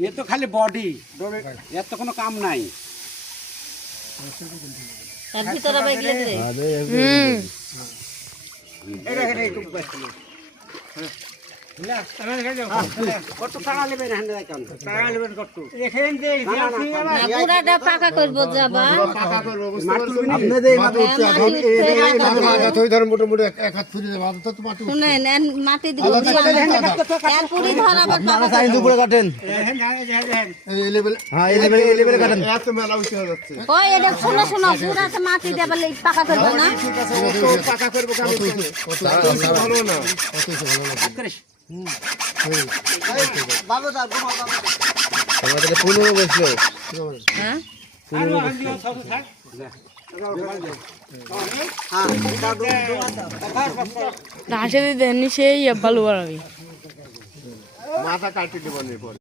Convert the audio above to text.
এ তো খালি বডি, এর তো কোনো কাম নাই। পাকা করবো যাবা মাটি দিব শোনো শোনো পুরাতে মাটি দেবে পাকা করবো না পাকা করবো ভালো না ঘাসে দিতে সেই ভালো বাড়াবি মাথা কাটি দেবো